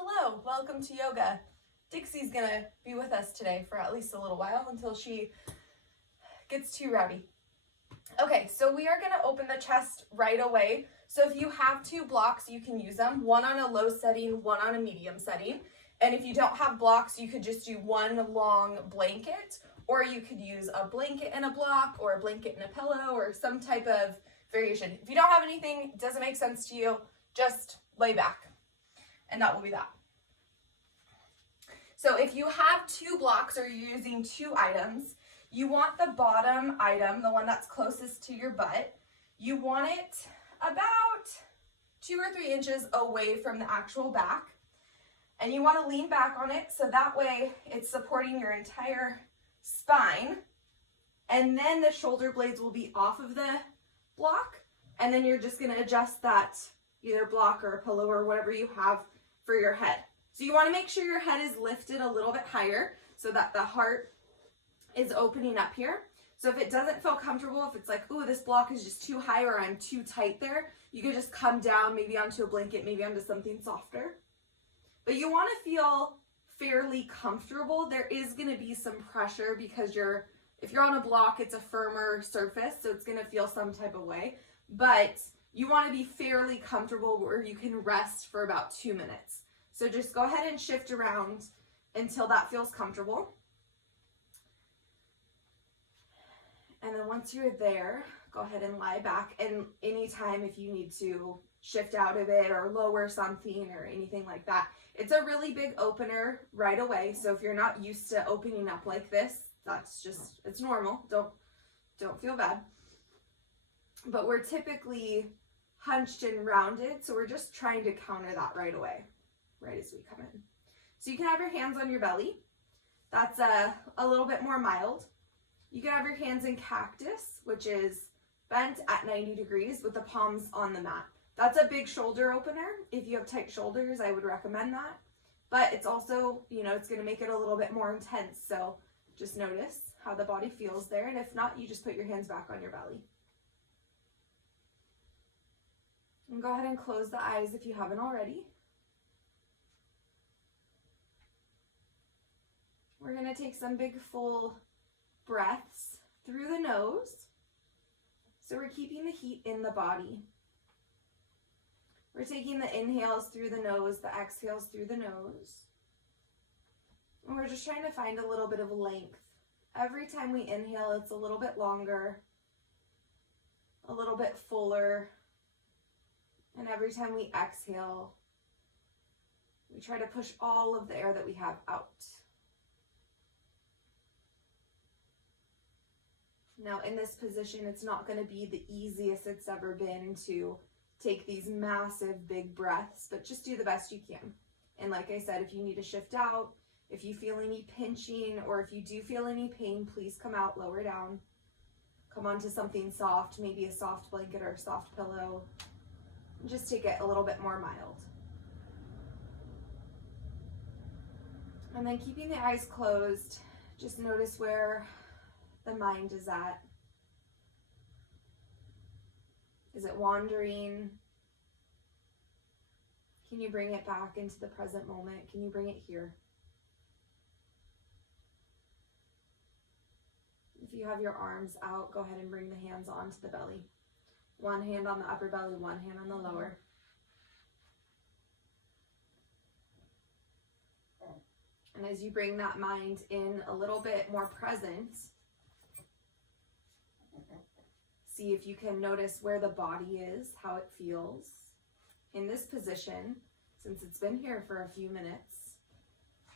Hello, welcome to yoga. Dixie's gonna be with us today for at least a little while until she gets too rowdy. Okay, so we are gonna open the chest right away. So if you have two blocks, you can use them, one on a low setting, one on a medium setting. And if you don't have blocks, you could just do one long blanket, or you could use a blanket and a block, or a blanket and a pillow, or some type of variation. If you don't have anything, it doesn't make sense to you, just lay back. And that will be that. So if you have two blocks or you're using two items, you want the bottom item, the one that's closest to your butt, you want it about 2 or 3 inches away from the actual back. And you want to lean back on it so that way it's supporting your entire spine. And then the shoulder blades will be off of the block. And then you're just going to adjust that either block or a pillow or whatever you have for your head. So you want to make sure your head is lifted a little bit higher so that the heart is opening up here. So if it doesn't feel comfortable, if it's like, ooh, this block is just too high or I'm too tight there, you can just come down maybe onto a blanket, maybe onto something softer. But you want to feel fairly comfortable. There is going to be some pressure because if you're on a block, it's a firmer surface, so it's going to feel some type of way. But you want to be fairly comfortable where you can rest for about 2 minutes. So just go ahead and shift around until that feels comfortable. And then once you're there, go ahead and lie back. And anytime if you need to shift out of it or lower something or anything like that, it's a really big opener right away. So if you're not used to opening up like this, that's just, it's normal. Don't feel bad. But we're typically hunched and rounded, so we're just trying to counter that right away, right as we come in. So you can have your hands on your belly. That's a little bit more mild. You can have your hands in cactus, which is bent at 90 degrees with the palms on the mat. That's a big shoulder opener. If you have tight shoulders, I would recommend that. But it's also, it's going to make it a little bit more intense. So just notice how the body feels there. And if not, you just put your hands back on your belly. And go ahead and close the eyes if you haven't already. We're going to take some big full breaths through the nose. So we're keeping the heat in the body. We're taking the inhales through the nose, the exhales through the nose. And we're just trying to find a little bit of length. Every time we inhale, it's a little bit longer, a little bit fuller. And every time we exhale, we try to push all of the air that we have out. Now in this position, it's not going to be the easiest it's ever been to take these massive big breaths, but just do the best you can. And like I said, if you need to shift out, if you feel any pinching, or if you do feel any pain, please come out, lower down. Come onto something soft, maybe a soft blanket or a soft pillow. And just take it a little bit more mild. And then keeping the eyes closed, just notice where the mind is at. Is it wandering? Can you bring it back into the present moment? Can you bring it here? If you have your arms out, go ahead and bring the hands onto the belly. One hand on the upper belly, one hand on the lower. And as you bring that mind in a little bit more present, see if you can notice where the body is, how it feels in this position, since it's been here for a few minutes.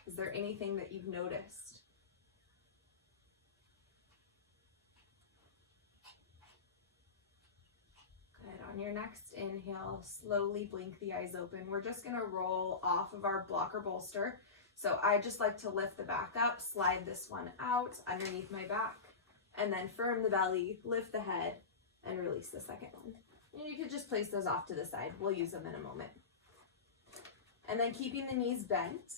Is there anything that you've noticed? Good. On your next inhale, slowly blink the eyes open. We're just going to roll off of our block or bolster. So I just like to lift the back up, slide this one out underneath my back, and then firm the belly, lift the head, and release the second one. And you could just place those off to the side. We'll use them in a moment. And then keeping the knees bent.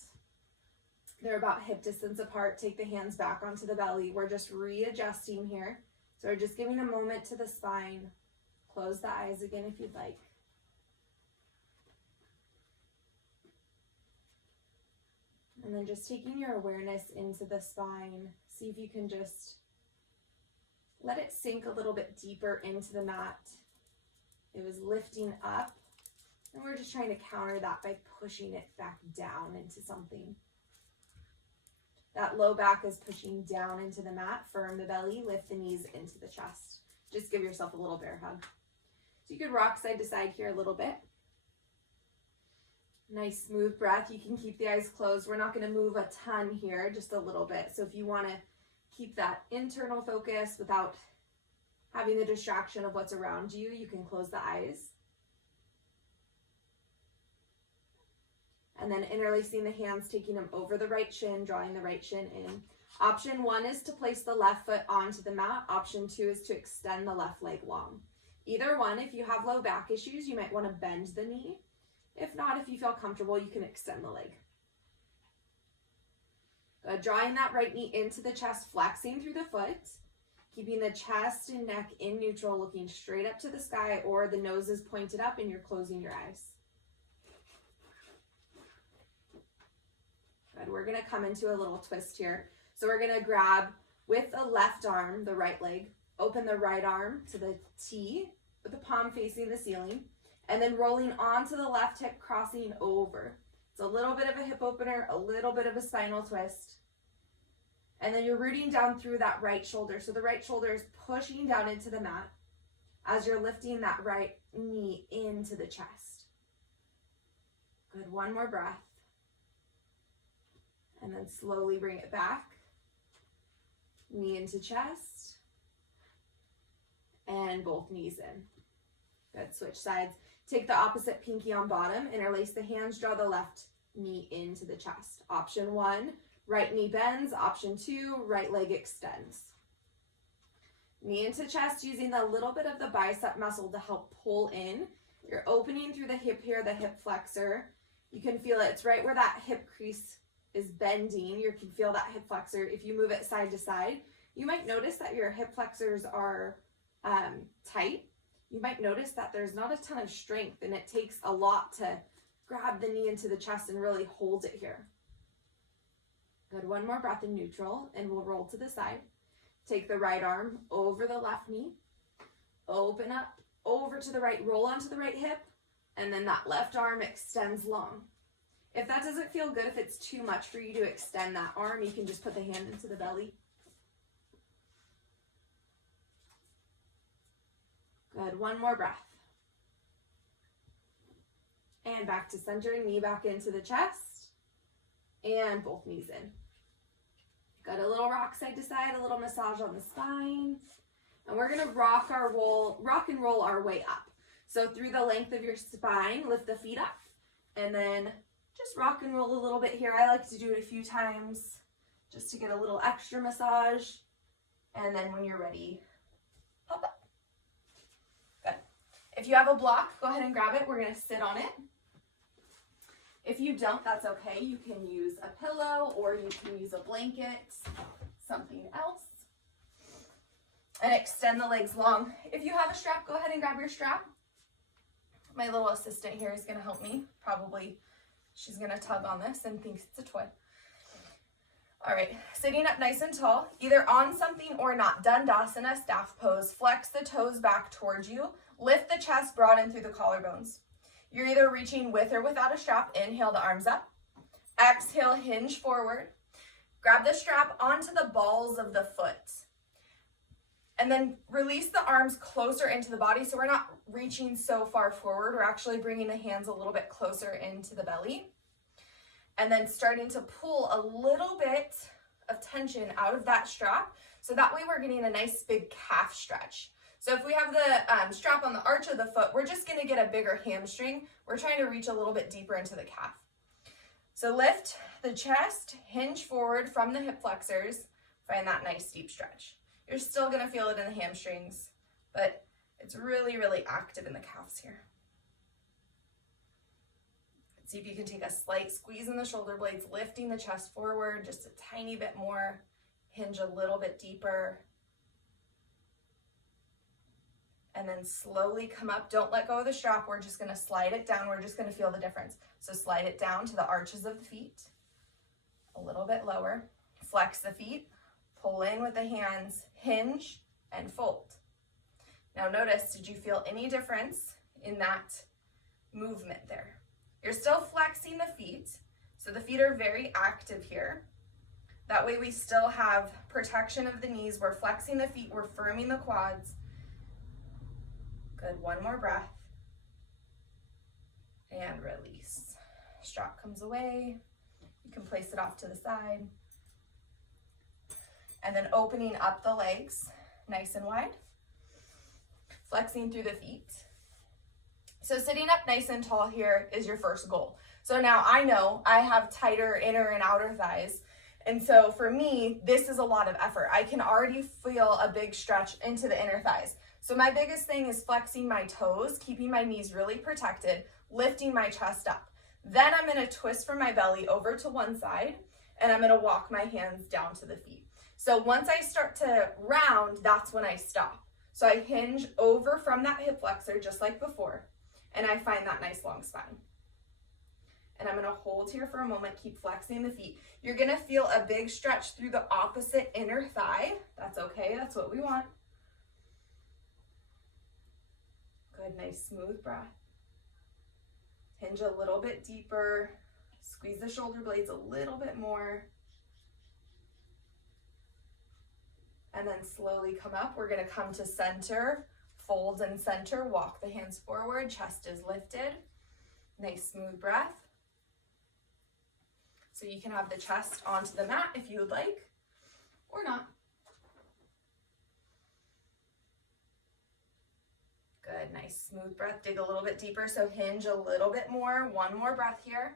They're about hip distance apart. Take the hands back onto the belly. We're just readjusting here. So we're just giving a moment to the spine. Close the eyes again if you'd like. And then just taking your awareness into the spine, see if you can just let it sink a little bit deeper into the mat. It was lifting up, and we're just trying to counter that by pushing it back down into something. That low back is pushing down into the mat. Firm the belly, lift the knees into the chest. Just give yourself a little bear hug. So you could rock side to side here a little bit. Nice smooth breath. You can keep the eyes closed. We're not going to move a ton here, just a little bit. So if you want to keep that internal focus without having the distraction of what's around you, you can close the eyes. And then interlacing the hands, taking them over the right shin, drawing the right shin in. Option 1 is to place the left foot onto the mat. Option 2 is to extend the left leg long. Either one, if you have low back issues, you might want to bend the knee. If not, if you feel comfortable, you can extend the leg. Drawing that right knee into the chest, flexing through the foot, keeping the chest and neck in neutral, looking straight up to the sky, or the nose is pointed up and you're closing your eyes. Good. We're going to come into a little twist here. So we're going to grab with the left arm, the right leg, open the right arm to the T with the palm facing the ceiling, and then rolling onto the left hip, crossing over. It's a little bit of a hip opener, a little bit of a spinal twist. And then you're rooting down through that right shoulder. So the right shoulder is pushing down into the mat as you're lifting that right knee into the chest. Good. One more breath. And then slowly bring it back. Knee into chest. And both knees in. Good. Switch sides. Take the opposite pinky on bottom. Interlace the hands. Draw the left knee into the chest. Option 1, right knee bends. Option 2, right leg extends. Knee into chest, using a little bit of the bicep muscle to help pull in. You're opening through the hip here, the hip flexor. You can feel it. It's right where that hip crease is bending. You can feel that hip flexor. If you move it side to side, you might notice that your hip flexors are tight. You might notice that there's not a ton of strength, and it takes a lot to grab the knee into the chest and really hold it here. Good. One more breath in neutral, and we'll roll to the side. Take the right arm over the left knee. Open up over to the right, roll onto the right hip, and then that left arm extends long. If that doesn't feel good, if it's too much for you to extend that arm, you can just put the hand into the belly. Good. One more breath. And back to center, knee back into the chest, and both knees in. Got a little rock side to side, a little massage on the spine, and we're gonna rock and roll our way up. So through the length of your spine, lift the feet up, and then just rock and roll a little bit here. I like to do it a few times just to get a little extra massage, and then when you're ready, pop up. Good. If you have a block, go ahead and grab it. We're gonna sit on it. If you don't, that's okay. You can use a pillow or you can use a blanket, something else. And extend the legs long. If you have a strap, go ahead and grab your strap. My little assistant here is going to help me. Probably she's going to tug on this and thinks it's a toy. All right, sitting up nice and tall, either on something or not. Dandasana, staff pose. Flex the toes back towards you. Lift the chest, broaden through the collarbones. You're either reaching with or without a strap. Inhale the arms up. Exhale, hinge forward. Grab the strap onto the balls of the foot. And then release the arms closer into the body so we're not reaching so far forward. We're actually bringing the hands a little bit closer into the belly. And then starting to pull a little bit of tension out of that strap. So that way we're getting a nice big calf stretch. So if we have the strap on the arch of the foot, we're just going to get a bigger hamstring. We're trying to reach a little bit deeper into the calf. So lift the chest, hinge forward from the hip flexors. Find that nice deep stretch. You're still going to feel it in the hamstrings, but it's really, really active in the calves here. Let's see if you can take a slight squeeze in the shoulder blades, lifting the chest forward just a tiny bit more. Hinge a little bit deeper. And then slowly come up. Don't let go of the strap. We're just going to slide it down. We're just going to feel the difference. So slide it down to the arches of the feet. a little bit lower. Flex the feet, pull in with the hands, hinge, and fold. Now notice, did you feel any difference in that movement there? You're still flexing the feet, so the feet are very active here. That way we still have protection of the knees. We're flexing the feet, we're firming the quads. Good, one more breath. And release. Strap comes away. You can place it off to the side. And then opening up the legs, nice and wide. Flexing through the feet. So sitting up nice and tall here is your first goal. So now I know I have tighter inner and outer thighs. And so for me, this is a lot of effort. I can already feel a big stretch into the inner thighs. So my biggest thing is flexing my toes, keeping my knees really protected, lifting my chest up. Then I'm gonna twist from my belly over to one side, and I'm gonna walk my hands down to the feet. So once I start to round, that's when I stop. So I hinge over from that hip flexor, just like before, and I find that nice long spine. And I'm gonna hold here for a moment, keep flexing the feet. You're gonna feel a big stretch through the opposite inner thigh. That's okay, that's what we want. Good, nice smooth breath. Hinge a little bit deeper. Squeeze the shoulder blades a little bit more. And then slowly come up. We're gonna come to center, fold and center, walk the hands forward, chest is lifted. Nice smooth breath. So you can have the chest onto the mat if you would like, or not. Good, nice smooth breath. Dig a little bit deeper, so hinge a little bit more. One more breath here.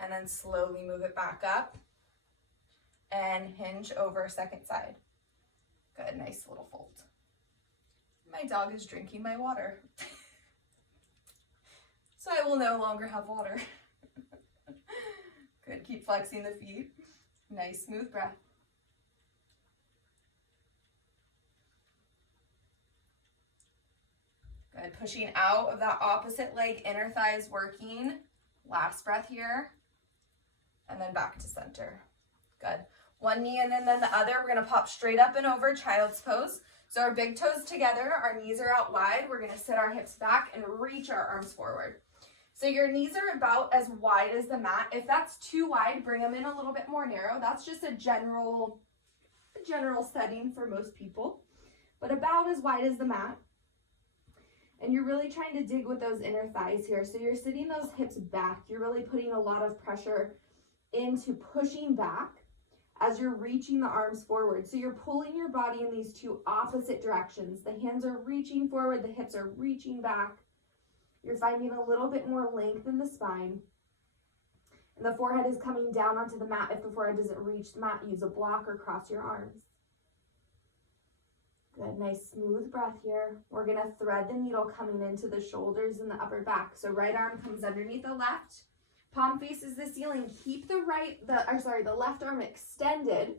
And then slowly move it back up. And hinge over second side. Good, nice little fold. My dog is drinking my water. So I will no longer have water. Good, keep flexing the feet. Nice smooth breath. Good, pushing out of that opposite leg, inner thighs working. Last breath here. And then back to center. Good. One knee and then the other. We're gonna pop straight up and over, child's pose. So our big toes together, our knees are out wide. We're gonna sit our hips back and reach our arms forward. So your knees are about as wide as the mat. If that's too wide, bring them in a little bit more narrow. That's just a general setting for most people, but about as wide as the mat. And you're really trying to dig with those inner thighs here. So you're sitting those hips back. You're really putting a lot of pressure into pushing back as you're reaching the arms forward. So you're pulling your body in these two opposite directions. The hands are reaching forward, the hips are reaching back. You're finding a little bit more length in the spine. And the forehead is coming down onto the mat. If the forehead doesn't reach the mat, use a block or cross your arms. Good, nice smooth breath here. We're gonna thread the needle coming into the shoulders and the upper back. So right arm comes underneath the left, palm faces the ceiling. Keep the left arm extended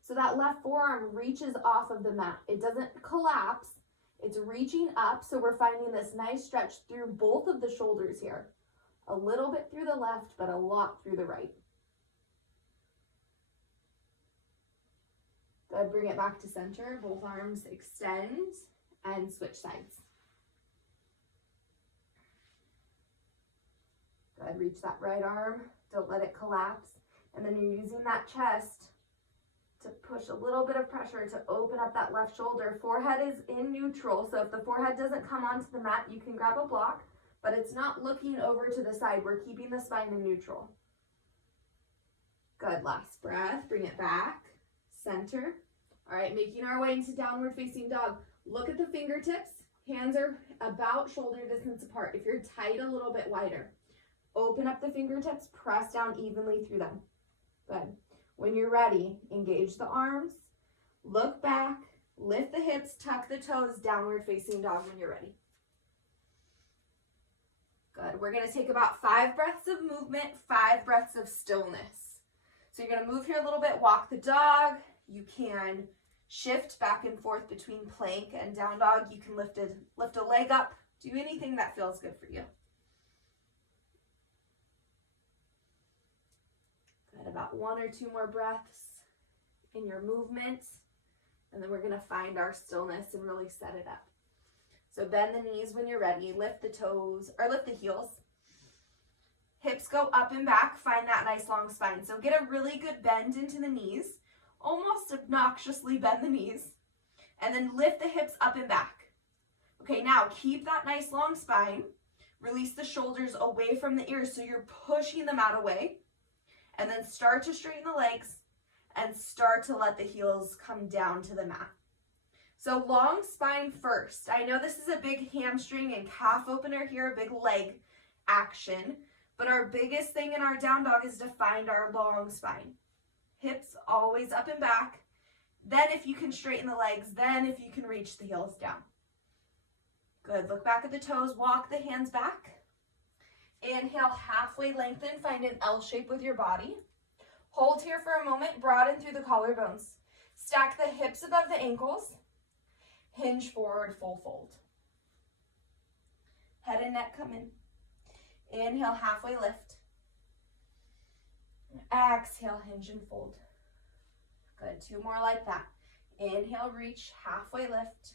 so that left forearm reaches off of the mat. It doesn't collapse, it's reaching up. So we're finding this nice stretch through both of the shoulders here. A little bit through the left, but a lot through the right. Good, bring it back to center. Both arms extend and switch sides. Good, reach that right arm. Don't let it collapse. And then you're using that chest to push a little bit of pressure to open up that left shoulder. Forehead is in neutral, so if the forehead doesn't come onto the mat, you can grab a block, but it's not looking over to the side. We're keeping the spine in neutral. Good, last breath. Bring it back. Center. All right, making our way into downward facing dog. Look at the fingertips. Hands are about shoulder distance apart. If you're tight, a little bit wider. Open up the fingertips, press down evenly through them. Good. When you're ready, engage the arms, look back, lift the hips, tuck the toes, downward facing dog when you're ready. Good. We're going to take about 5 breaths of movement, 5 breaths of stillness. So you're going to move here a little bit, walk the dog. You can shift back and forth between plank and down dog. You can lift a leg up. Do anything that feels good for you. Good, about 1 or 2 more breaths in your movement. And then we're gonna find our stillness and really set it up. So bend the knees when you're ready. Lift the toes, or lift the heels. Hips go up and back. Find that nice long spine. So get a really good bend into the knees. Almost obnoxiously bend the knees. And then lift the hips up and back. Okay, now keep that nice long spine. Release the shoulders away from the ears so you're pushing them out away. And then start to straighten the legs and start to let the heels come down to the mat. So long spine first. I know this is a big hamstring and calf opener here, a big leg action, but our biggest thing in our down dog is to find our long spine. Hips always up and back. Then if you can straighten the legs, then if you can reach the heels down. Good, look back at the toes, walk the hands back. Inhale, halfway lengthen, find an L shape with your body. Hold here for a moment, broaden through the collarbones. Stack the hips above the ankles. Hinge forward, full fold. Head and neck come in. Inhale, halfway lift. Exhale, hinge and fold. Good, 2 more like that. Inhale, reach, halfway lift.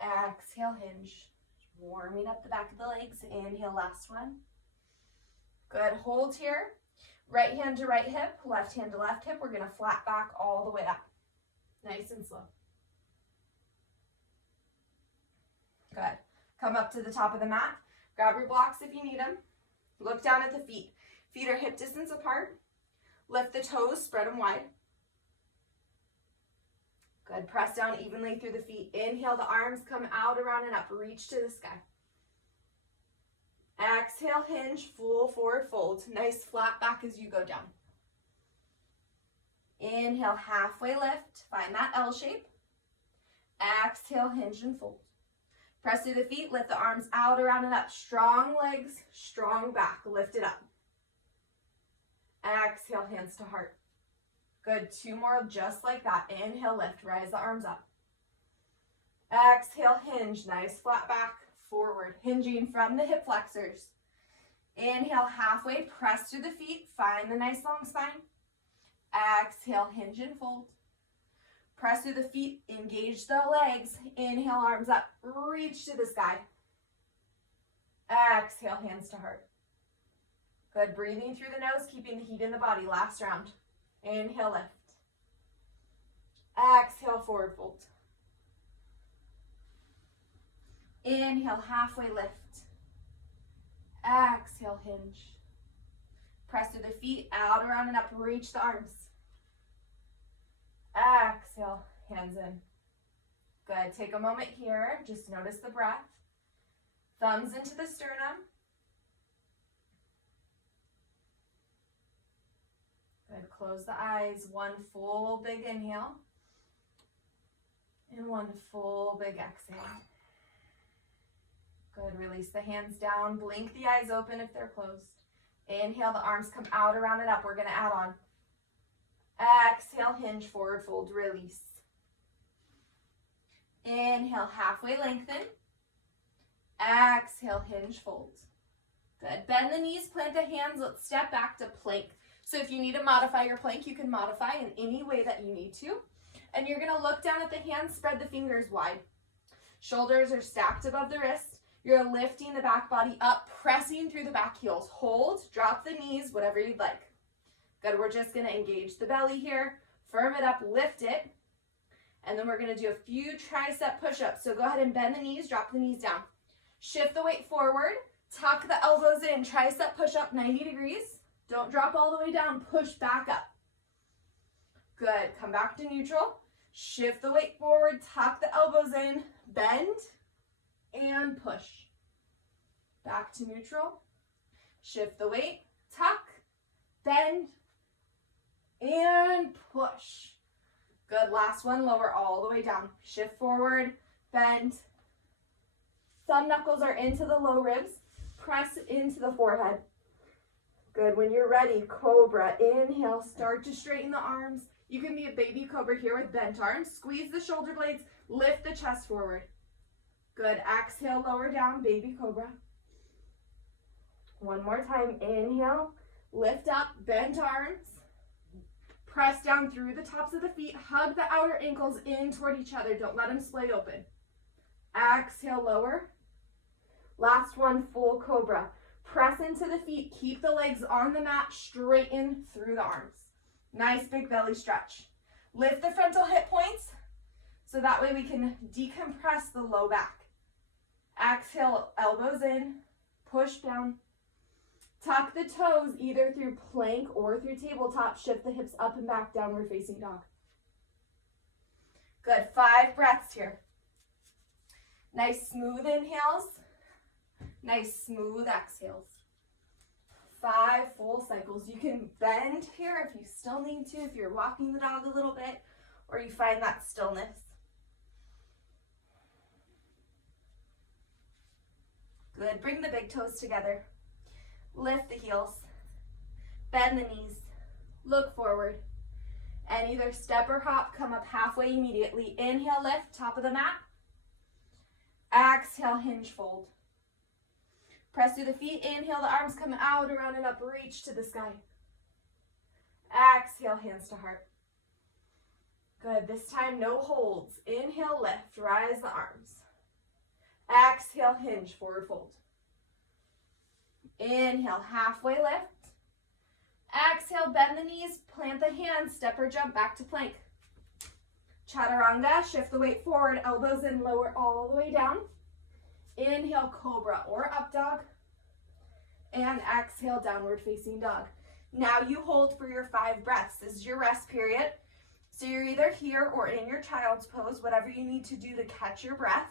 Exhale, hinge. Warming up the back of the legs. Inhale, last one. Good, hold here. Right hand to right hip, left hand to left hip. We're gonna flat back all the way up. Nice and slow. Good. Come up to the top of the mat. Grab your blocks if you need them. Look down at the feet. Feet are hip distance apart. Lift the toes, spread them wide. Good. Press down evenly through the feet. Inhale, the arms come out, around, and up. Reach to the sky. Exhale, hinge, full forward fold. Nice flat back as you go down. Inhale, halfway lift. Find that L shape. Exhale, hinge and fold. Press through the feet, lift the arms out, around, and up. Strong legs, strong back. Lift it up. Exhale, hands to heart. Good, 2 more just like that. Inhale, lift, rise the arms up. Exhale, hinge, nice flat back, forward, hinging from the hip flexors. Inhale, halfway, press through the feet, find the nice long spine. Exhale, hinge and fold. Press through the feet, engage the legs. Inhale, arms up, reach to the sky. Exhale, hands to heart. Good, breathing through the nose, keeping the heat in the body. Last round. Inhale, lift. Exhale, forward fold. Inhale, halfway lift. Exhale, hinge. Press through the feet, out, around, and up. Reach the arms. Exhale, hands in. Good, take a moment here. Just notice the breath. Thumbs into the sternum. Good, close the eyes. 1 full big inhale. And 1 full big exhale. Good, release the hands down. Blink the eyes open if they're closed. Inhale, the arms come out, around, and up. We're gonna add on. Exhale, hinge, forward fold, release. Inhale, halfway lengthen. Exhale, hinge, fold. Good, bend the knees, plant the hands. Let's step back to plank. So if you need to modify your plank, you can modify in any way that you need to. And you're gonna look down at the hands, spread the fingers wide. Shoulders are stacked above the wrist. You're lifting the back body up, pressing through the back heels. Hold, drop the knees, whatever you'd like. Good, we're just gonna engage the belly here, firm it up, lift it, and then we're gonna do a few tricep push-ups. So go ahead and bend the knees, drop the knees down. Shift the weight forward, tuck the elbows in, tricep push-up 90 degrees. Don't drop all the way down, push back up. Good, come back to neutral. Shift the weight forward, tuck the elbows in, bend, and push. Back to neutral. Shift the weight, tuck, bend, and push. Good, last one, lower all the way down. Shift forward, bend. Thumb knuckles are into the low ribs. Press into the forehead. Good, when you're ready, cobra. Inhale, start to straighten the arms. You can be a baby cobra here with bent arms. Squeeze the shoulder blades, lift the chest forward. Good, exhale, lower down, baby cobra. One more time, inhale, Lift up, bend arms. Press down through the tops of the feet. Hug the outer ankles in toward each other. Don't let them splay open. Exhale, lower. Last one, full cobra. Press into the feet. Keep the legs on the mat. Straighten through the arms. Nice big belly stretch. Lift the frontal hip points so that way we can decompress the low back. Exhale, elbows in. Push down. Tuck the toes either through plank or through tabletop. Shift the hips up and back, downward facing dog. Good, 5 breaths here. Nice smooth inhales. Nice smooth exhales. 5 full cycles. You can bend here if you still need to, if you're walking the dog a little bit, or you find that stillness. Good, bring the big toes together. Lift the heels, bend the knees, look forward, and either step or hop, come up halfway immediately. Inhale, lift, top of the mat. Exhale, hinge, fold. Press through the feet, inhale, the arms come out, around and up, reach to the sky. Exhale, hands to heart. Good, this time no holds. Inhale, lift, rise the arms. Exhale, hinge, forward fold. Inhale, halfway lift. Exhale, bend the knees, plant the hands, step or jump back to plank. Chaturanga, shift the weight forward, elbows in, lower all the way down. Inhale, cobra or up dog. And exhale, downward facing dog. Now you hold for your 5 breaths. This is your rest period. So you're either here or in your child's pose, whatever you need to do to catch your breath.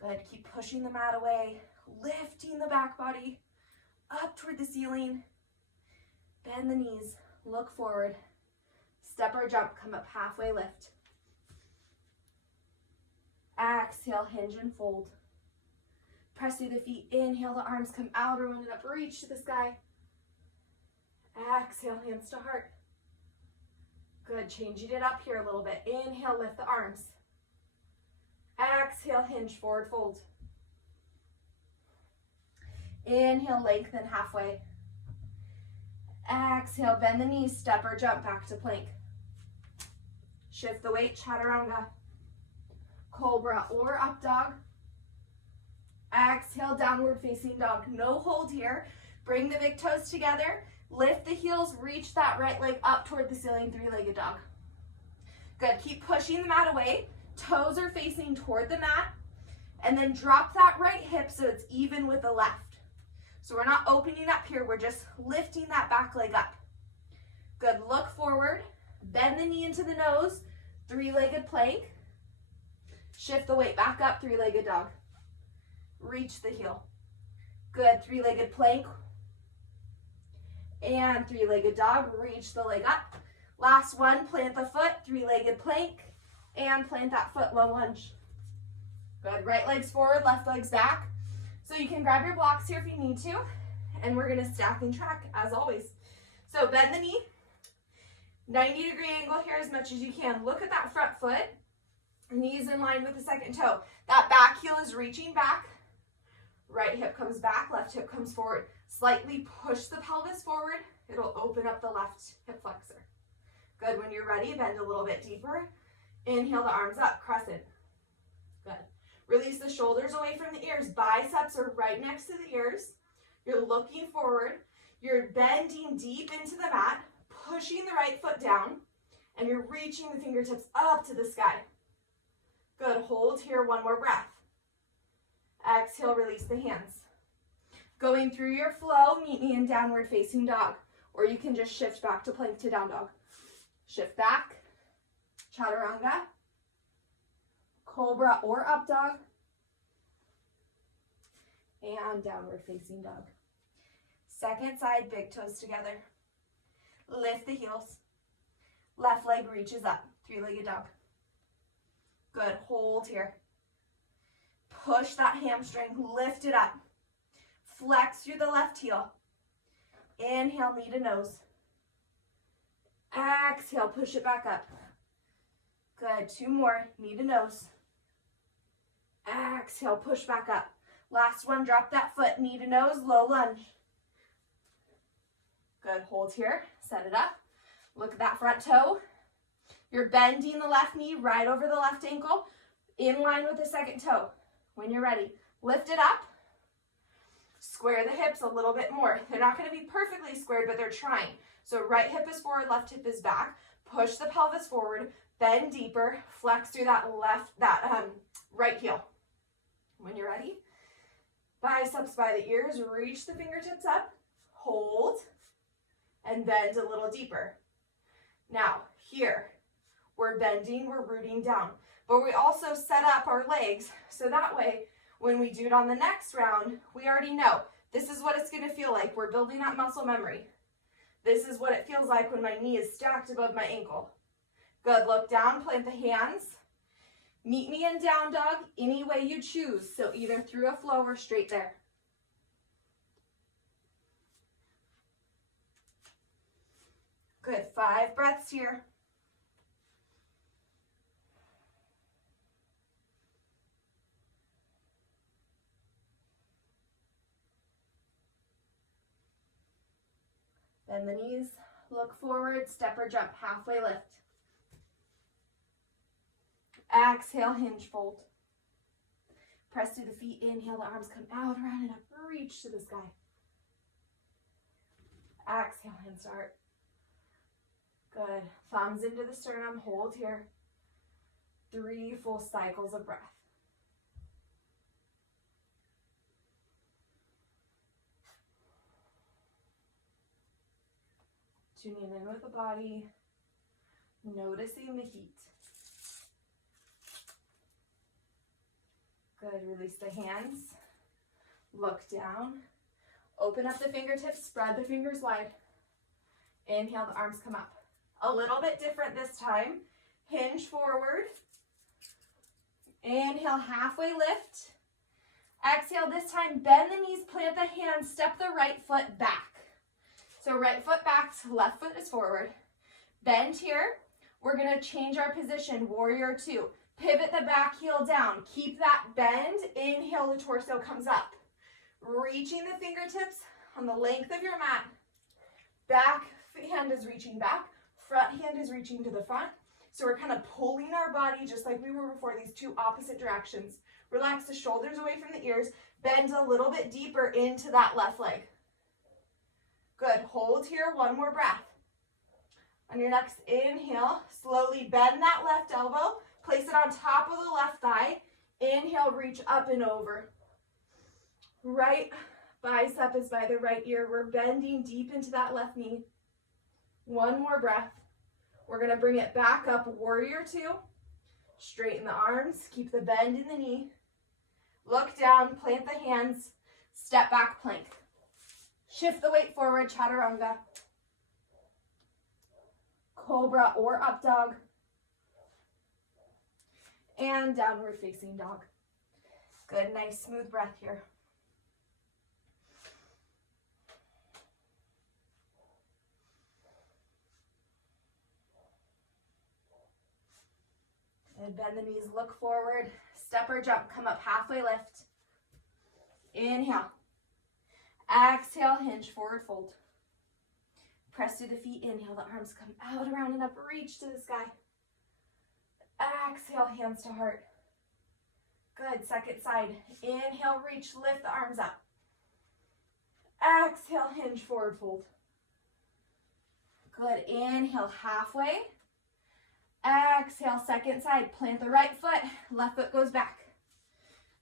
Good, keep pushing the mat away, lifting the back body up toward the ceiling. Bend the knees, look forward, step or jump, come up halfway, lift. Exhale, hinge and fold. Press through the feet, inhale, the arms come out, round and up, reach to the sky. Exhale, hands to heart. Good, changing it up here a little bit. Inhale, lift the arms. Exhale, hinge, forward fold. Inhale, lengthen halfway. Exhale, bend the knees, step or jump back to plank. Shift the weight, chaturanga. Cobra or up dog. Exhale, downward facing dog. No hold here. Bring the big toes together. Lift the heels, reach that right leg up toward the ceiling, 3-legged dog. Good, keep pushing the mat away. Toes are facing toward the mat. And then drop that right hip so it's even with the left. So we're not opening up here, we're just lifting that back leg up. Good, look forward. Bend the knee into the nose, 3-legged plank. Shift the weight back up, 3-legged dog. Reach the heel. Good, 3-legged plank. And 3-legged dog, reach the leg up. Last one, plant the foot, 3-legged plank. And plant that foot, low lunge. Good, right legs forward, left legs back. So you can grab your blocks here if you need to. And we're gonna stack and track as always. So bend the knee, 90-degree angle here as much as you can. Look at that front foot, knees in line with the second toe. That back heel is reaching back. Right hip comes back, left hip comes forward. Slightly push the pelvis forward. It'll open up the left hip flexor. Good, when you're ready, bend a little bit deeper. Inhale the arms up, crescent. Good. Release the shoulders away from the ears. Biceps are right next to the ears. You're looking forward. You're bending deep into the mat, pushing the right foot down, and you're reaching the fingertips up to the sky. Good, hold here, one more breath. Exhale, release the hands. Going through your flow, meet me in downward facing dog, or you can just shift back to plank to down dog. Shift back, chaturanga, cobra or up dog, and downward facing dog. Second side, big toes together. Lift the heels. Left leg reaches up, 3-legged dog. Good, hold here. Push that hamstring, lift it up. Flex through the left heel. Inhale, knee to nose. Exhale, push it back up. Good, 2 more, knee to nose. Exhale, push back up. Last one, drop that foot, knee to nose, low lunge. Good, hold here, set it up. Look at that front toe. You're bending the left knee right over the left ankle, in line with the second toe. When you're ready, lift it up. Square the hips a little bit more. They're not going to be perfectly squared, but they're trying. So right hip is forward, left hip is back. Push the pelvis forward, bend deeper, flex through that right heel. When you're ready, biceps by the ears, reach the fingertips up, hold, and bend a little deeper. Now, here, we're bending, we're rooting down, but we also set up our legs so that way, when we do it on the next round, we already know this is what it's going to feel like. We're building that muscle memory. This is what it feels like when my knee is stacked above my ankle. Good, look down, plant the hands. Meet me in down dog any way you choose, so either through a flow or straight there. Good, 5 breaths here. Bend the knees, look forward, step or jump, halfway lift. Exhale, hinge fold. Press through the feet, inhale, the arms come out, around and up, reach to the sky. Exhale, hand start. Good, thumbs into the sternum, hold here. 3 full cycles of breath. Tuning in with the body, noticing the heat. Good, release the hands, look down, open up the fingertips, spread the fingers wide. Inhale, the arms come up. A little bit different this time. Hinge forward. Inhale, halfway lift. Exhale, this time bend the knees, plant the hands, step the right foot back. So right foot back, left foot is forward. Bend here. We're going to change our position, warrior 2. Pivot the back heel down. Keep that bend. Inhale, the torso comes up. Reaching the fingertips on the length of your mat. Back hand is reaching back. Front hand is reaching to the front. So we're kind of pulling our body just like we were before, these 2 opposite directions. Relax the shoulders away from the ears. Bend a little bit deeper into that left leg. Good, hold here, 1 more breath. On your next inhale, slowly bend that left elbow, place it on top of the left thigh. Inhale, reach up and over. Right bicep is by the right ear. We're bending deep into that left knee. 1 more breath. We're gonna bring it back up, warrior 2. Straighten the arms, keep the bend in the knee. Look down, plant the hands, step back plank. Shift the weight forward, chaturanga. Cobra or up dog. And downward facing dog. Good, nice smooth breath here. And bend the knees, look forward, step or jump, come up, halfway lift. Inhale. Exhale, hinge, forward fold. Press through the feet, inhale, the arms come out, around and up, reach to the sky. Exhale, hands to heart. Good, second side. Inhale, reach, lift the arms up. Exhale, hinge, forward fold. Good, inhale, halfway. Exhale, second side, plant the right foot, left foot goes back.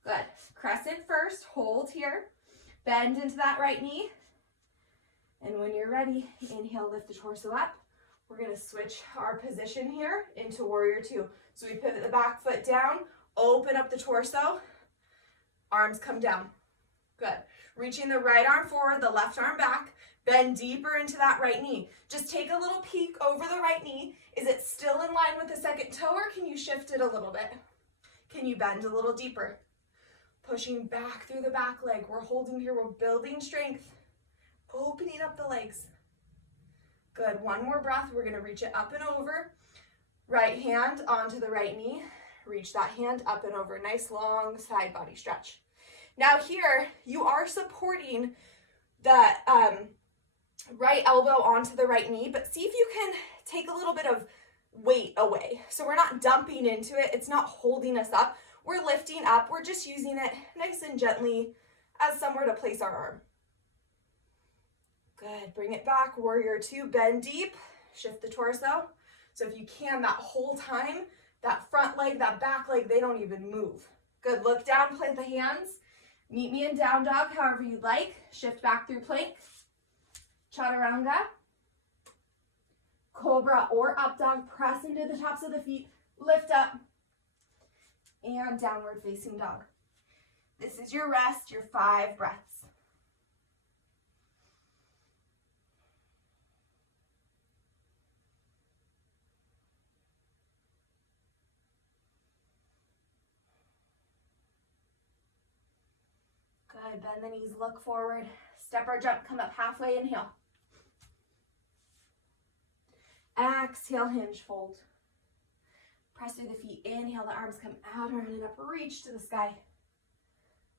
Good, crescent first, hold here. Bend into that right knee. And when you're ready, inhale, lift the torso up. We're going to switch our position here into warrior 2. So we pivot the back foot down, open up the torso, arms come down. Good. Reaching the right arm forward, the left arm back, bend deeper into that right knee. Just take a little peek over the right knee. Is it still in line with the second toe, or can you shift it a little bit? Can you bend a little deeper? Pushing back through the back leg. We're holding here, we're building strength. Opening up the legs. Good, 1 more breath. We're gonna reach it up and over. Right hand onto the right knee. Reach that hand up and over. Nice long side body stretch. Now here, you are supporting the right elbow onto the right knee, but see if you can take a little bit of weight away. So we're not dumping into it. It's not holding us up. We're lifting up. We're just using it nice and gently as somewhere to place our arm. Good. Bring it back. Warrior two. Bend deep. Shift the torso. So if you can, that whole time, that front leg, that back leg, they don't even move. Good. Look down. Plant the hands. Meet me in down dog, however you'd like. Shift back through plank. Chaturanga. Cobra or up dog. Press into the tops of the feet. Lift up. And downward facing dog. This is your rest, your 5 breaths. Good, bend the knees, look forward. Step or jump, come up halfway, inhale. Exhale, hinge, fold. Press through the feet, inhale, the arms come out, around and up, reach to the sky.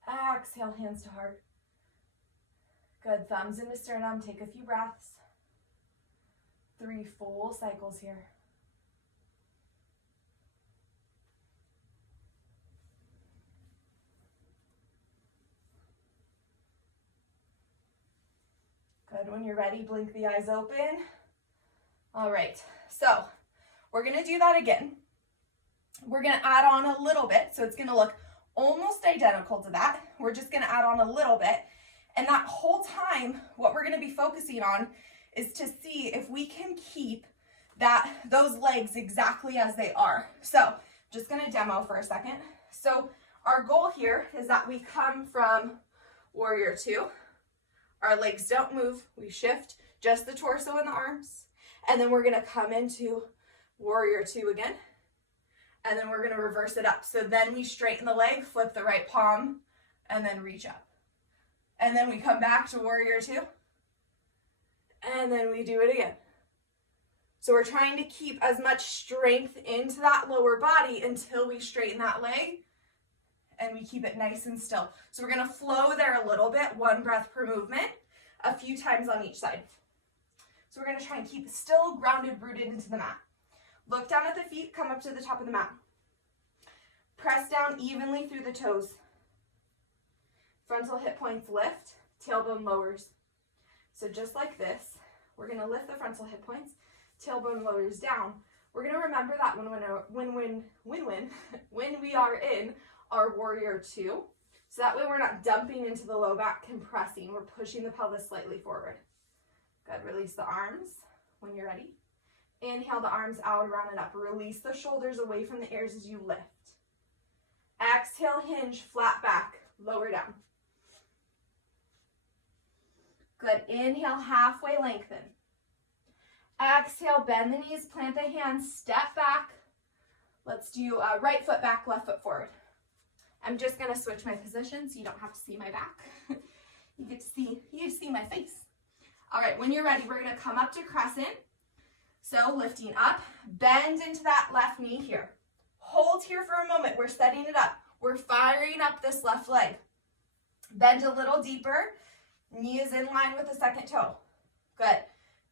Exhale, hands to heart. Good, thumbs into sternum, take a few breaths. 3 full cycles here. Good, when you're ready, blink the eyes open. All right, so we're gonna do that again. We're gonna add on a little bit, so it's gonna look almost identical to that. We're just gonna add on a little bit. And that whole time, what we're gonna be focusing on is to see if we can keep those legs exactly as they are. So just gonna demo for a second. So our goal here is that we come from warrior two. Our legs don't move, we shift just the torso and the arms. And then we're gonna come into warrior two again. And then we're gonna reverse it up. So then we straighten the leg, flip the right palm, and then reach up. And then we come back to warrior two. And then we do it again. So we're trying to keep as much strength into that lower body until we straighten that leg and we keep it nice and still. So we're gonna flow there a little bit, 1 breath per movement, a few times on each side. So we're gonna try and keep still grounded, rooted into the mat. Look down at the feet, come up to the top of the mat. Press down evenly through the toes. Frontal hip points lift, tailbone lowers. So just like this, we're gonna lift the frontal hip points, tailbone lowers down. We're gonna remember that when we are in our warrior two. So that way we're not dumping into the low back, compressing. We're pushing the pelvis slightly forward. Good, release the arms when you're ready. Inhale the arms out, around and up. Release the shoulders away from the ears as you lift. Exhale, hinge, flat back, lower down. Good, inhale, halfway lengthen. Exhale, bend the knees, plant the hands, step back. Let's do right foot back, left foot forward. I'm just gonna switch my position so you don't have to see my back. You get to see my face. All right, when you're ready, we're gonna come up to crescent. So lifting up, bend into that left knee here. Hold here for a moment, we're setting it up. We're firing up this left leg. Bend a little deeper, knee is in line with the second toe. Good.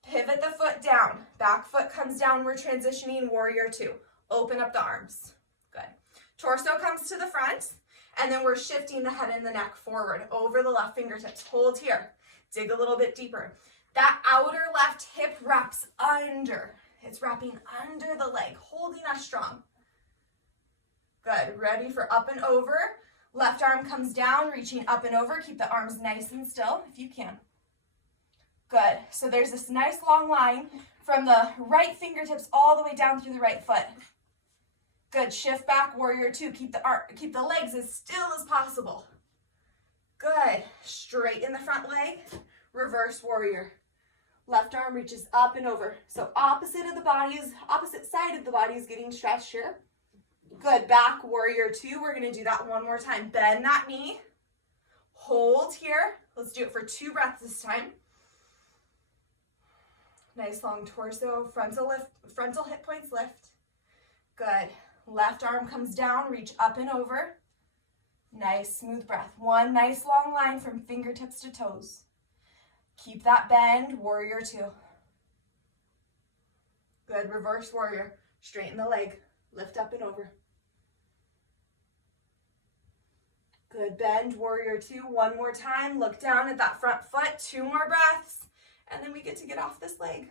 Pivot the foot down, back foot comes down, we're transitioning warrior two. Open up the arms. Good. Torso comes to the front, and then we're shifting the head and the neck forward over the left fingertips. Hold here. Dig a little bit deeper. That outer left hip wraps under. It's wrapping under the leg, holding us strong. Good. Ready for up and over. Left arm comes down, reaching up and over. Keep the arms nice and still if you can. Good. So there's this nice long line from the right fingertips all the way down through the right foot. Good. Shift back, warrior two. Keep the legs as still as possible. Good. Straighten the front leg. Reverse warrior. Left arm reaches up and over. So opposite side of the body is getting stretched here. Good. Back, warrior two. We're going to do that one more time. Bend that knee. Hold here. Let's do it for 2 breaths this time. Nice long torso, frontal hip points lift. Good. Left arm comes down, reach up and over. Nice, smooth breath. One nice long line from fingertips to toes. Keep that bend, warrior two. Good, reverse warrior. Straighten the leg, lift up and over. Good, bend, warrior two. One more time, look down at that front foot. 2 more breaths, and then we get to get off this leg.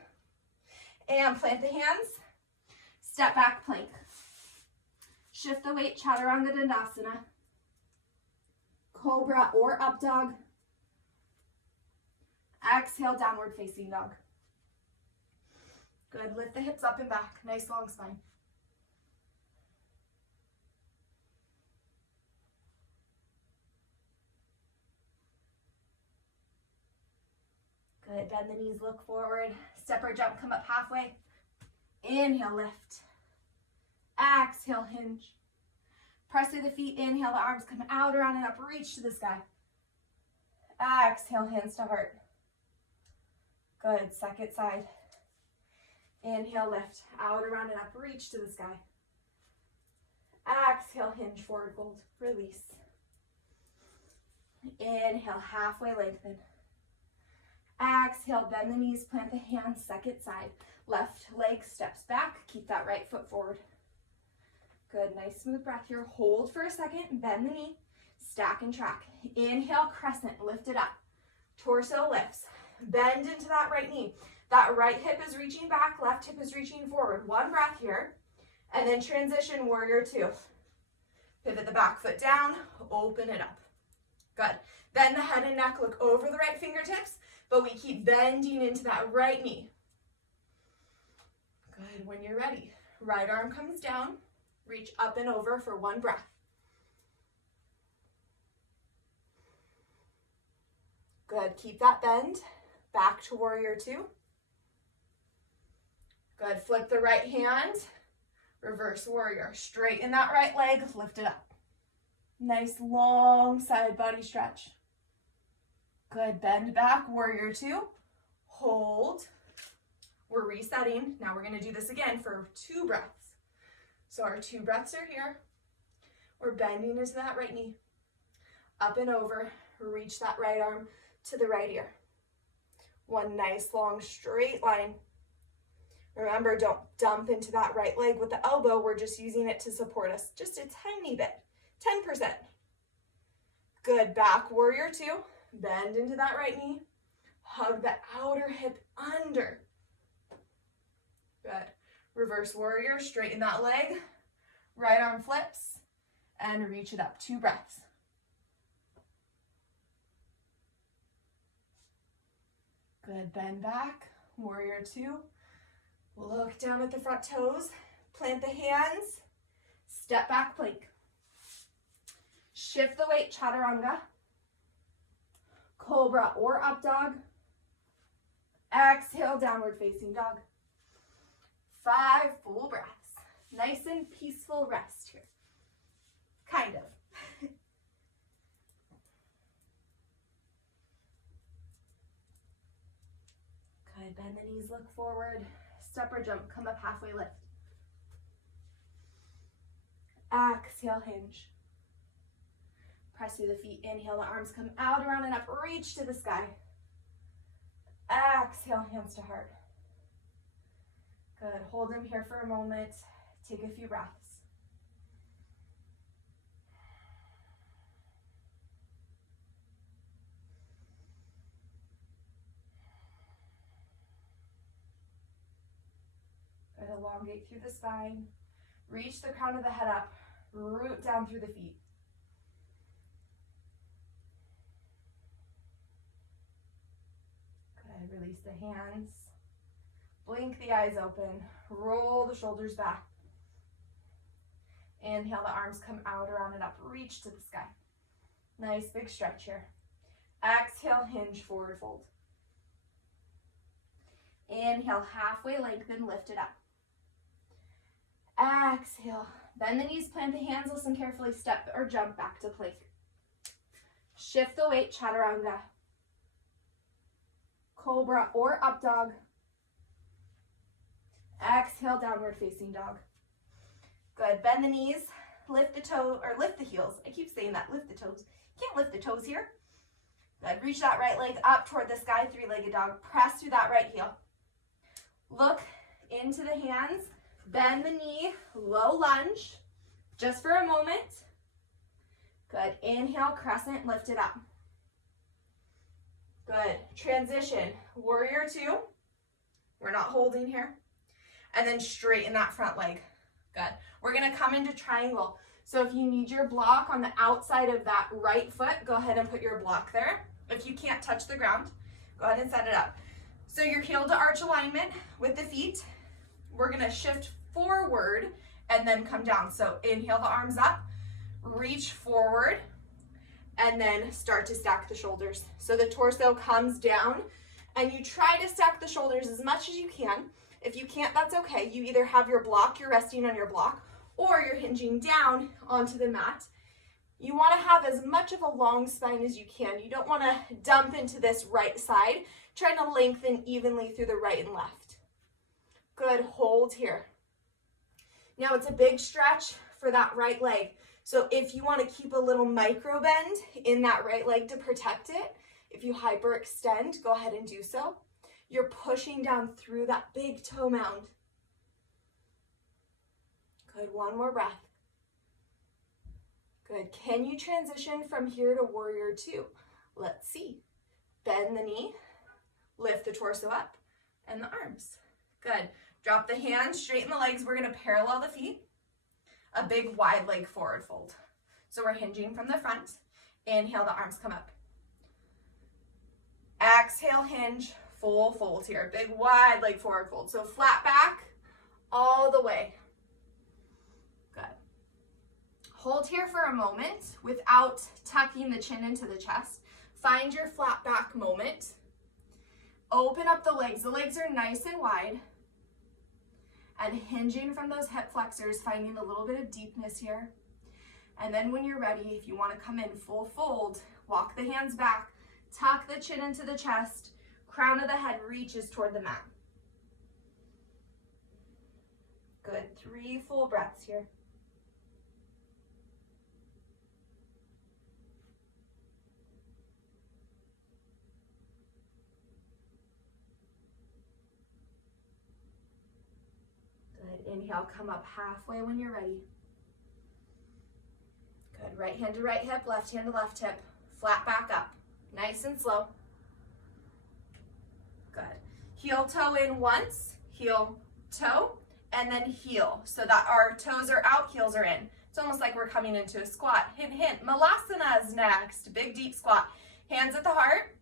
And plant the hands, step back plank. Shift the weight, chaturanga dandasana. Cobra or up dog. Exhale, downward facing dog. Good, lift the hips up and back. Nice long spine. Good, bend the knees, look forward. Step or jump, come up halfway. Inhale, lift. Exhale, hinge. Press through the feet, inhale, the arms come out, around and up, reach to the sky. Exhale, hands to heart. Good, second side. Inhale, lift, out, around and up, reach to the sky. Exhale, hinge, forward fold, release. Inhale, halfway lengthen. Exhale, bend the knees, plant the hands, second side. Left leg steps back, keep that right foot forward. Good, nice smooth breath here. Hold for a second, bend the knee, stack and track. Inhale, crescent, lift it up. Torso lifts, bend into that right knee. That right hip is reaching back, left hip is reaching forward. One breath here, and then transition warrior two. Pivot the back foot down, open it up. Good. Bend the head and neck, look over the right fingertips, but we keep bending into that right knee. Good, when you're ready, right arm comes down, reach up and over for one breath. Good, keep that bend, back to warrior two. Good, flip the right hand, reverse warrior. Straighten that right leg, lift it up. Nice long side body stretch. Good, bend back, warrior two. Hold. We're resetting. Now we're gonna do this again for 2 breaths. So our 2 breaths are here. We're bending into that right knee. Up and over, reach that right arm to the right ear. One nice long straight line. Remember, don't dump into that right leg with the elbow. We're just using it to support us just a tiny bit, 10%. Good, back warrior two. Bend into that right knee. Hug the outer hip under. Good. Reverse warrior, straighten that leg. Right arm flips and reach it up. 2 breaths. Good, bend back, warrior two. Look down at the front toes, plant the hands, step back plank. Shift the weight, chaturanga. Cobra or up dog. Exhale, downward facing dog. 5 full breaths. Nice and peaceful rest here. Kind of. Good, bend the knees, look forward. Step or jump, come up halfway, lift. Exhale, hinge. Press through the feet, inhale, the arms come out, around and up, reach to the sky. Exhale, hands to heart. Good, hold them here for a moment. Take a few breaths. Good, elongate through the spine. Reach the crown of the head up, root down through the feet. Good, release the hands. Blink the eyes open, roll the shoulders back. Inhale, the arms come out, around and up, reach to the sky. Nice big stretch here. Exhale, hinge, forward fold. Inhale, halfway lengthen, lift it up. Exhale, bend the knees, plant the hands, listen carefully, step or jump back to plank. Shift the weight, chaturanga. Cobra or up dog. Exhale, downward facing dog. Good, bend the knees, lift the toe, or lift the heels. I keep saying that, lift the toes. Can't lift the toes here. Good, reach that right leg up toward the sky, three-legged dog. Press through that right heel. Look into the hands, bend the knee, low lunge, just for a moment. Good, inhale, crescent, lift it up. Good, transition, warrior two. We're not holding here. And then straighten that front leg. Good. We're gonna come into triangle. So if you need your block on the outside of that right foot, go ahead and put your block there. If you can't touch the ground, go ahead and set it up. So your heel to arch alignment with the feet. We're gonna shift forward and then come down. So inhale the arms up, reach forward, and then start to stack the shoulders. So the torso comes down and you try to stack the shoulders as much as you can. If you can't, that's okay. You either have your block, you're resting on your block, or you're hinging down onto the mat. You want to have as much of a long spine as you can. You don't want to dump into this right side, trying to lengthen evenly through the right and left. Good, hold here. Now it's a big stretch for that right leg. So if you want to keep a little micro bend in that right leg to protect it, if you hyperextend, go ahead and do so. You're pushing down through that big toe mound. Good, one more breath. Good, can you transition from here to warrior two? Let's see. Bend the knee, lift the torso up, and the arms. Good, drop the hands, straighten the legs. We're gonna parallel the feet. A big wide leg forward fold. So we're hinging from the front. Inhale, the arms come up. Exhale, hinge. Full fold here, big wide leg forward fold. So flat back all the way. Good. Hold here for a moment without tucking the chin into the chest. Find your flat back moment. Open up the legs. The legs are nice and wide. And hinging from those hip flexors, finding a little bit of deepness here. And then when you're ready, if you want to come in full fold, walk the hands back, tuck the chin into the chest. Crown of the head reaches toward the mat. Good, 3 full breaths here. Good, inhale, come up halfway when you're ready. Good, right hand to right hip, left hand to left hip. Flat back up, nice and slow. Good. Heel toe in once, heel toe, and then heel. So that our toes are out, heels are in. It's almost like we're coming into a squat. Hint, hint. Malasana is next. Big, deep squat. Hands at the heart,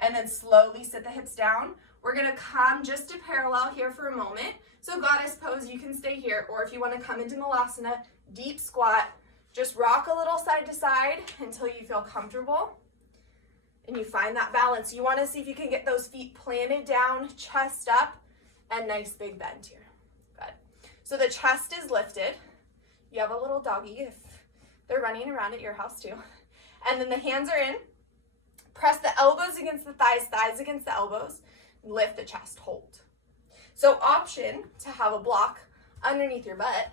and then slowly sit the hips down. We're gonna come just to parallel here for a moment. So goddess pose, you can stay here, or if you wanna come into Malasana, deep squat, just rock a little side to side until you feel comfortable. And you find that balance. You want to see if you can get those feet planted down, chest up, and nice big bend here. Good. So the chest is lifted. You have a little doggy if they're running around at your house too. And then the hands are in. Press the elbows against the thighs, thighs against the elbows. Lift the chest, hold. So option to have a block underneath your butt.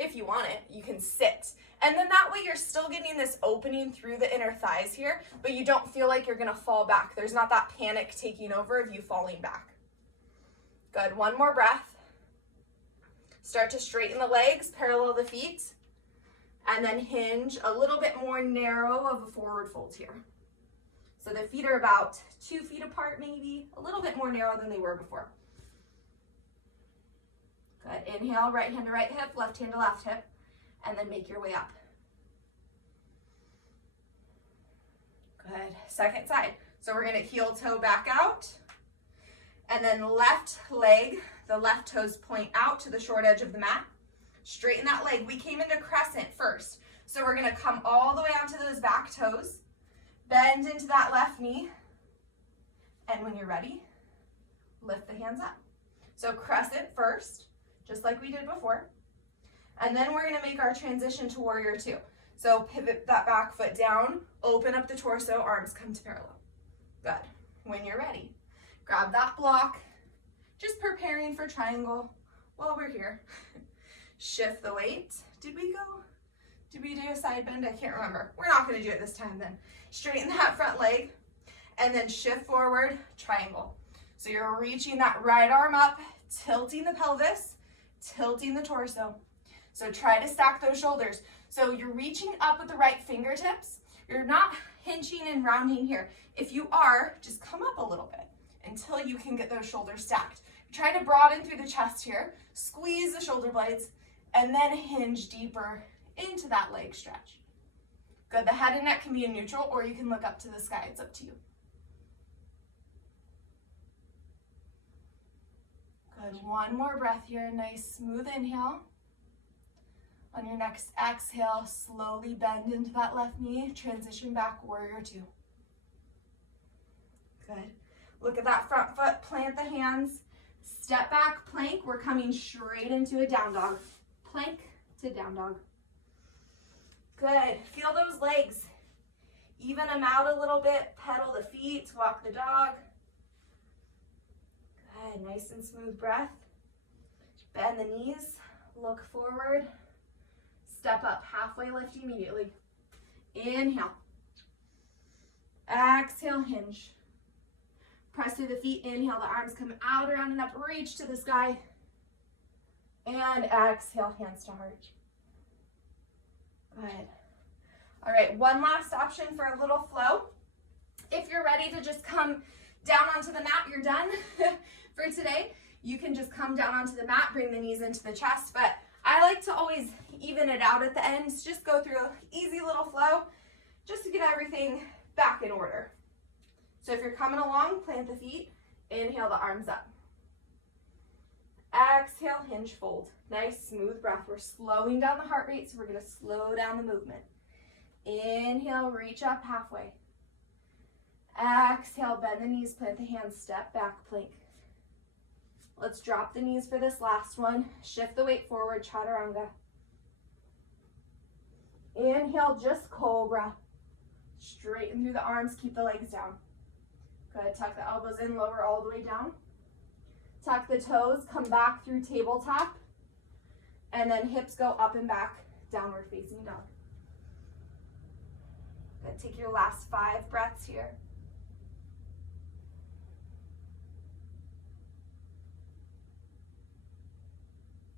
If you want it, you can sit. And then that way you're still getting this opening through the inner thighs here, but you don't feel like you're gonna fall back. There's not that panic taking over of you falling back. Good, one more breath. Start to straighten the legs, parallel the feet, and then hinge a little bit more narrow of a forward fold here. So the feet are about 2 feet apart maybe, a little bit more narrow than they were before. Good, inhale, right hand to right hip, left hand to left hip, and then make your way up. Good, second side. So we're gonna heel toe back out, and then left leg, the left toes point out to the short edge of the mat. Straighten that leg. We came into crescent first. So we're gonna come all the way onto those back toes, bend into that left knee, and when you're ready, lift the hands up. So crescent first, just like we did before. And then we're gonna make our transition to warrior two. So pivot that back foot down, open up the torso, arms come to parallel. Good. When you're ready, grab that block, just preparing for triangle while we're here. Shift the weight. Did we do a side bend? I can't remember. We're not gonna do it this time then. Straighten that front leg and then shift forward, triangle. So you're reaching that right arm up, tilting the pelvis, tilting the torso. So try to stack those shoulders. So you're reaching up with the right fingertips. You're not hinging and rounding here. If you are, just come up a little bit until you can get those shoulders stacked. Try to broaden through the chest here, squeeze the shoulder blades, and then hinge deeper into that leg stretch. Good, the head and neck can be in neutral, or you can look up to the sky, it's up to you. Good, one more breath here, nice smooth inhale. On your next exhale, slowly bend into that left knee, transition back, warrior two. Good, look at that front foot, plant the hands, step back, plank, we're coming straight into a down dog. Plank to down dog. Good, feel those legs. Even them out a little bit, pedal the feet, walk the dog. Good, nice and smooth breath. Bend the knees, look forward. Step up, halfway lift immediately. Inhale. Exhale, hinge. Press through the feet, inhale, the arms come out, around and up, reach to the sky. And exhale, hands to heart. Good. All right, one last option for a little flow. If you're ready to just come down onto the mat, you're done for today. You can just come down onto the mat, bring the knees into the chest, but I like to always even it out at the ends, just go through an easy little flow, just to get everything back in order. So if you're coming along, plant the feet, inhale the arms up. Exhale, hinge, fold. Nice, smooth breath. We're slowing down the heart rate, so we're gonna slow down the movement. Inhale, reach up halfway. Exhale, bend the knees, plant the hands, step back, plank. Let's drop the knees for this last one. Shift the weight forward, chaturanga. Inhale, just cobra. Straighten through the arms, keep the legs down. Good, tuck the elbows in, lower all the way down. Tuck the toes, come back through tabletop. And then hips go up and back, downward facing dog. Good, take your last 5 breaths here.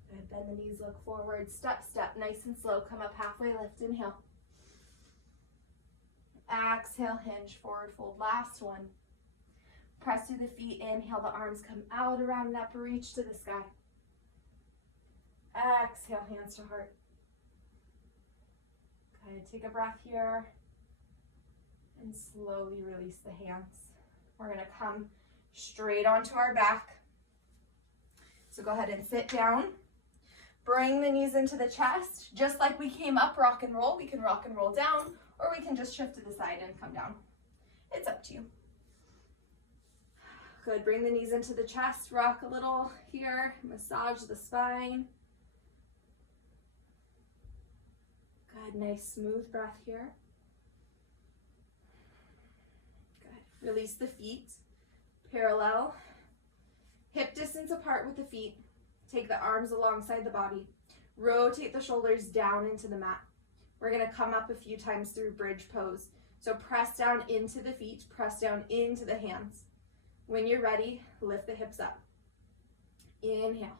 Good, bend the knees, look forward, step, step, nice and slow. Come up halfway, lift, inhale. Exhale, hinge, forward fold, last one. Press through the feet, inhale, the arms come out, around and up, reach to the sky. Exhale, hands to heart. Good, take a breath here. And slowly release the hands. We're gonna come straight onto our back. So go ahead and sit down. Bring the knees into the chest. Just like we came up, rock and roll. We can rock and roll down, or we can just shift to the side and come down. It's up to you. Good, bring the knees into the chest, rock a little here, massage the spine. Good, nice smooth breath here. Good, release the feet, parallel, hip distance apart with the feet. Take the arms alongside the body. Rotate the shoulders down into the mat. We're gonna come up a few times through bridge pose. So press down into the feet, press down into the hands. When you're ready, lift the hips up. Inhale.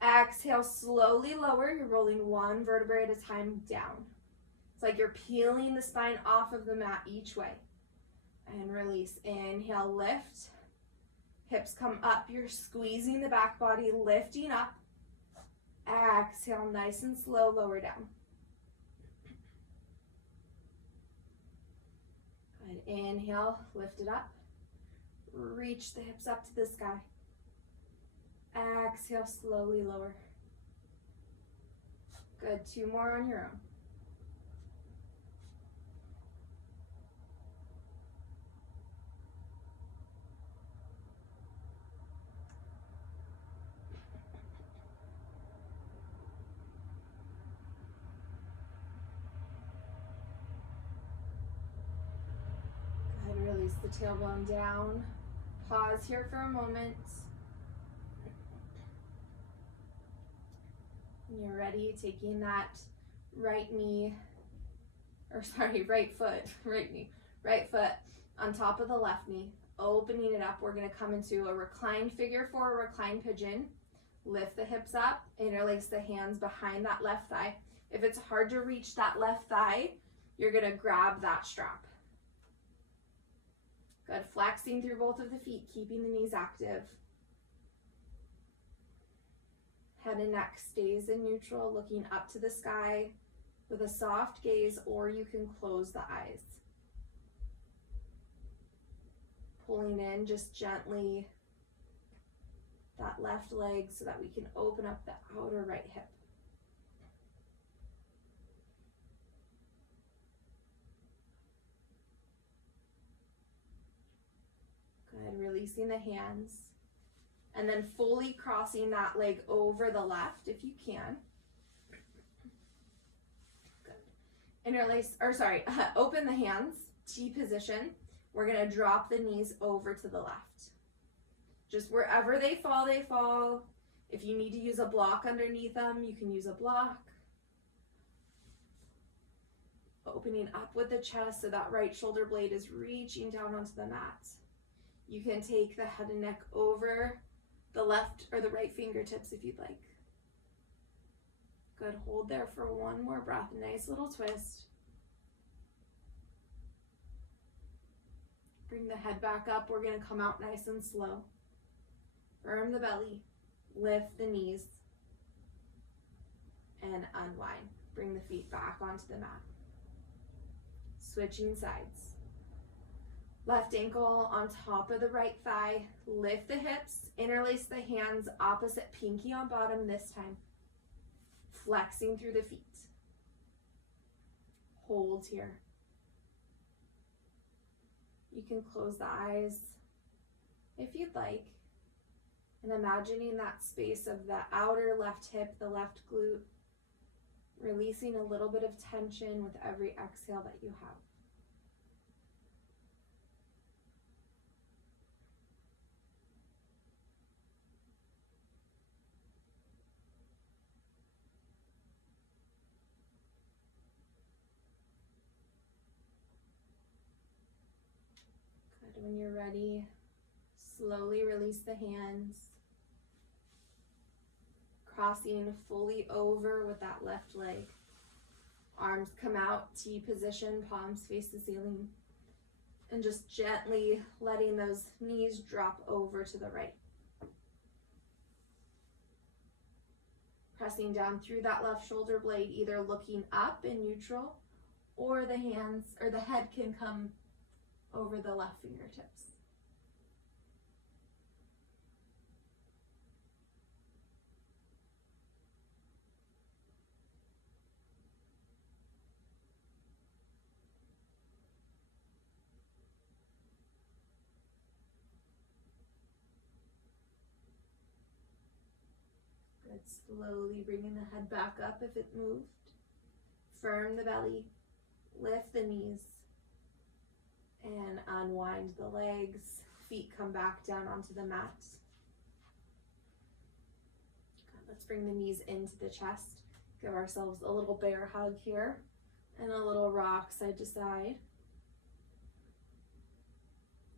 Exhale, slowly lower. You're rolling one vertebrae at a time down. It's like you're peeling the spine off of the mat each way. And release. Inhale, lift. Hips come up. You're squeezing the back body, lifting up. Exhale, nice and slow, lower down. Good. Inhale, lift it up. Reach the hips up to the sky. Exhale, slowly lower. Good, 2 more on your own. Good, release the tailbone down. Pause here for a moment. you're ready, taking that right foot on top of the left knee, opening it up. We're going to come into a reclined figure four, reclined pigeon. Lift the hips up, interlace the hands behind that left thigh. If it's hard to reach that left thigh, you're going to grab that strap. Good, flexing through both of the feet, keeping the knees active. Head and neck stays in neutral, looking up to the sky with a soft gaze, or you can close the eyes. Pulling in just gently that left leg so that we can open up the outer right hip. Good, releasing the hands. And then fully crossing that leg over the left if you can. Good. Open the hands, T position. We're gonna drop the knees over to the left. Just wherever they fall, they fall. If you need to use a block underneath them, you can use a block. Opening up with the chest so that right shoulder blade is reaching down onto the mat. You can take the head and neck over the left or the right fingertips if you'd like. Good, hold there for one more breath. Nice little twist. Bring the head back up. We're gonna come out nice and slow. Firm the belly, lift the knees, and unwind. Bring the feet back onto the mat. Switching sides. Left ankle on top of the right thigh. Lift the hips, interlace the hands, opposite pinky on bottom this time. Flexing through the feet. Hold here. You can close the eyes if you'd like. And imagining that space of the outer left hip, the left glute, releasing a little bit of tension with every exhale that you have. Good. When you're ready, slowly release the hands. Crossing fully over with that left leg. Arms come out, T position, palms face the ceiling. And just gently letting those knees drop over to the right. Pressing down through that left shoulder blade, either looking up in neutral, or the hands or the head can come over the left fingertips. Good. Slowly bringing the head back up if it moved. Firm the belly, lift the knees, and unwind the legs. Feet come back down onto the mat. Good. Let's bring the knees into the chest. Give ourselves a little bear hug here and a little rock side to side.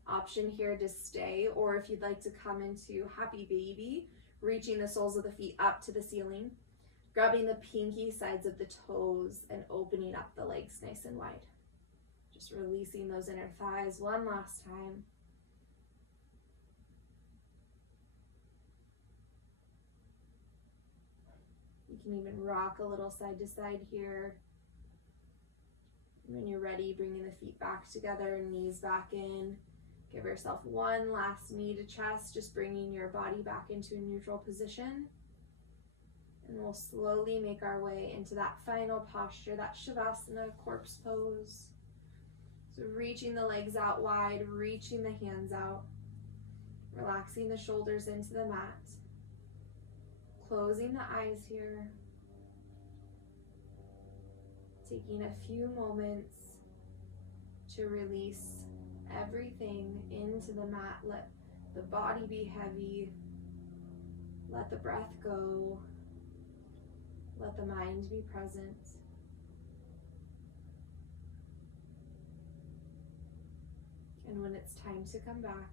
Option here to stay, or if you'd like to come into happy baby, reaching the soles of the feet up to the ceiling, grabbing the pinky sides of the toes and opening up the legs nice and wide. Just releasing those inner thighs one last time. You can even rock a little side to side here. When you're ready, bringing the feet back together, knees back in. Give yourself one last knee to chest, just bringing your body back into a neutral position. And we'll slowly make our way into that final posture, that Shavasana corpse pose. So reaching the legs out wide, reaching the hands out, relaxing the shoulders into the mat, closing the eyes here, taking a few moments to release everything into the mat. Let the body be heavy, let the breath go. Let the mind be present. And when it's time to come back,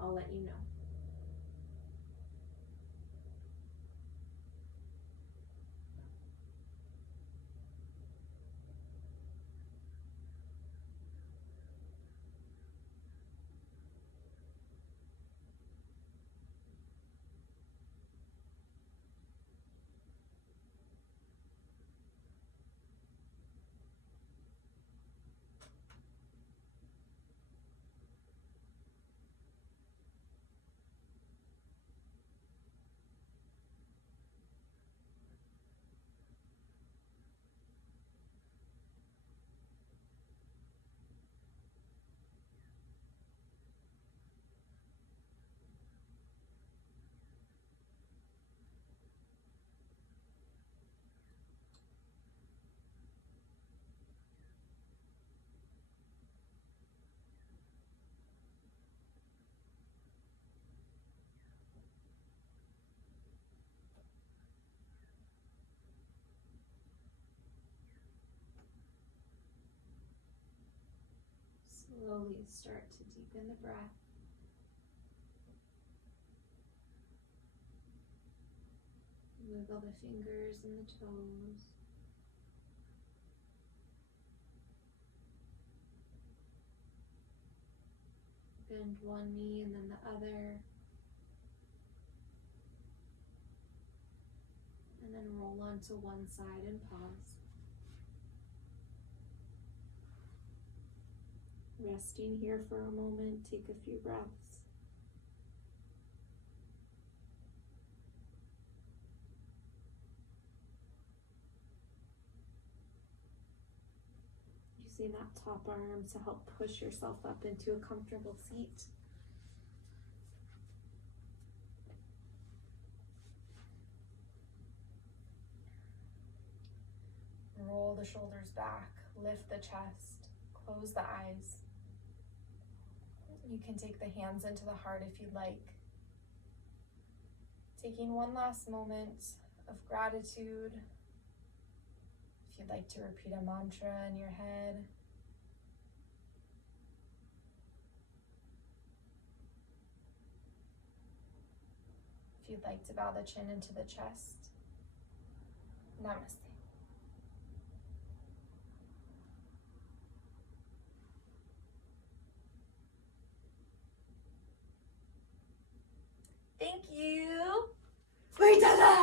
I'll let you know. Slowly start to deepen the breath. Wiggle the fingers and the toes. Bend one knee and then the other. And then roll onto one side and pause. Resting here for a moment, take a few breaths. Using that top arm to help push yourself up into a comfortable seat. Roll the shoulders back, lift the chest, close the eyes. You can take the hands into the heart if you'd like. Taking one last moment of gratitude. If you'd like to repeat a mantra in your head. If you'd like to bow the chin into the chest. Namaste. Thank you. We did it!